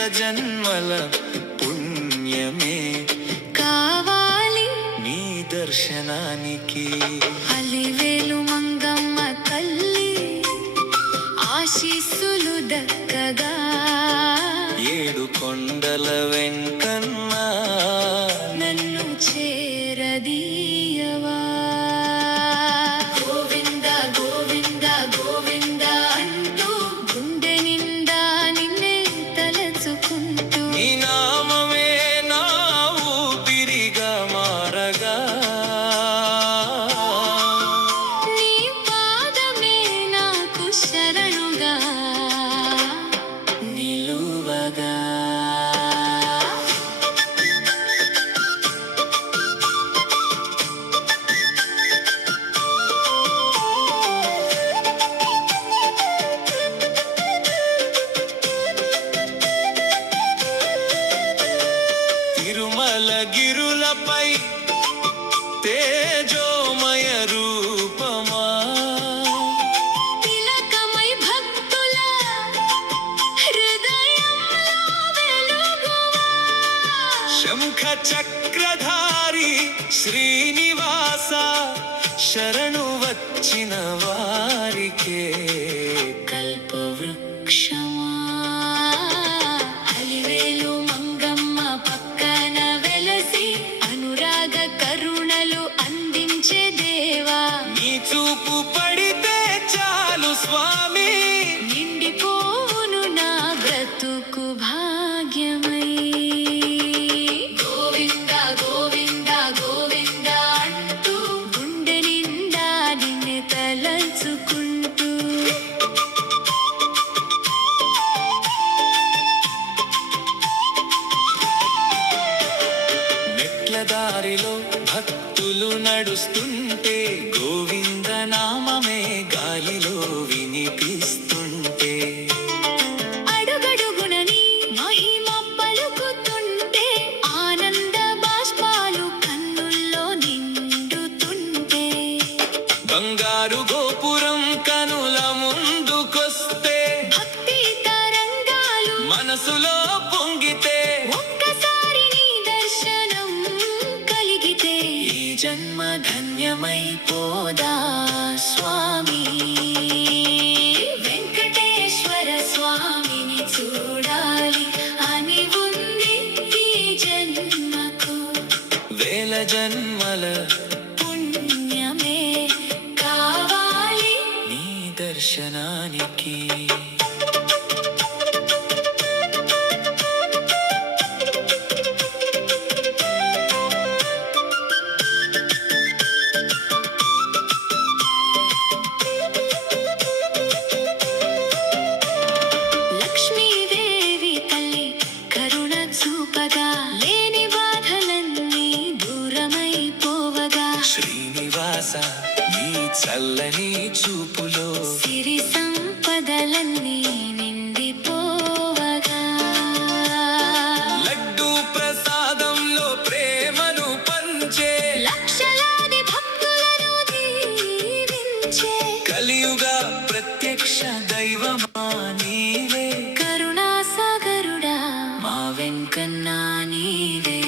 వేల జన్మల పుణ్యమే కావాలి నీ దర్శనానికి. అలివేలు మంగమ్మ తల్లి ఆశీస్సులు దక్కగా, ఏడు కొండల వెంకన్న నన్ను చేరదీయవా. గోవింద గోవింద గోవింద అంటూ గుండె నిండా నిన్నే తలచుకుంటూ, నీ నామమే నా ఊపిరిగా మారగా, నీ పాదమే నాకు శరణుగా నిలువగా. తిరుమల గిరులపై తేజోమయ రూపమా, తిలకమై భక్తుల హృదయంలో వెలుగువా. శంఖ చక్రధారి శ్రీనివాస, శరణు వచ్చిన వారికే కల్పవృక్షమా, అలివేలు మంగమ్మ పక్కన వెలసి అనురాగ కరుణలు అందించే దేవా. నీ చూపు పడితే చాలు స్వామి, నిండిపోవును నా బ్రతుకు భాగ్యమై. గోవింద గోవింద గోవింద అంటూ గుండె నిండా నిన్నే తలచుకుంటూ, మెట్ల దారిలో భక్తులు నడుస్తుంటే గోవింద నామమే గాలిలో వినిపిస్తుంటే, అడుగడుగున నీ మహిమ పలుకుతుంటే, ఆనంద బాష్పాలు కన్నుల్లో నిండుతుంటే, బంగారు గోపురం కనుల ముందుకొస్తే, భక్తి తరంగాలు మనసులో పొంగితే, ఒక్కసారి నీ దర్శనం కలిగితే, ఈ జన్మ ధన్యమైపోదా స్వామి. వెంకటేశ్వర స్వామిని చూడాలి అని ఉంది ఈ జన్మకు. వేల జన్మల పుణ్యమే కావాలి నీ దర్శనానికి. లక్ష్మీదేవి తల్లి కరుణ చూపగా, లేని బాధలన్నీ దూరమైపోవగా, శ్రీనివాస నీ చల్లని చూపులో సిరి సంపదలన్నీ నిండిపోవగా, లడ్డూ ప్రసాదంలో ప్రేమను పంచే, లక్షలాది భక్తులను దీవించే, కలియుగ ప్రత్యక్ష దైవమా నీవే, కరుణాసాగరుడా మా వెంకన్నా నీవే.